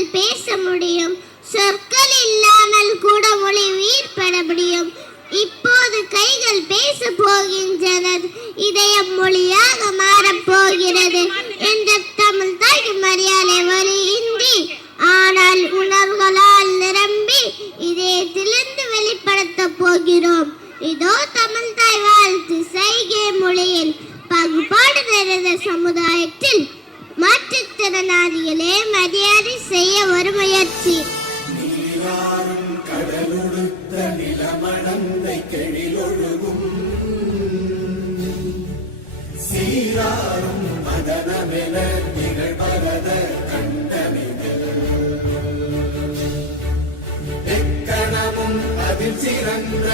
கைகள் பேச முடியும். சொற்கள் இல்லாமல் கூட மொழி உயிர் பெற முடியும். இப்போது கைகள் பேச போகின்றனர், இதயம் மொழியாக மாறப் போகிறது என்ற தமிழ் தாய்க்கு மரியாதை ஒரு இந்தி, ஆனால் உணர்வுகளால் நிரம்பி இதயத்திலிருந்து வெளிப்படுத்த போகிறோம். இதோ தமிழ் தாய் வாழ்த்து சைகை மொழியில் பாகுபாடு நிறைந்த சமுதாயத்தில் மாற்றுத்திறனாளிகளே மரியாதை செய்ய ஒரு முயற்சி. சீராரும் மதனமென நிகழ்வரத கண்டமிதில் எக்கணமும் அதில் சிறந்த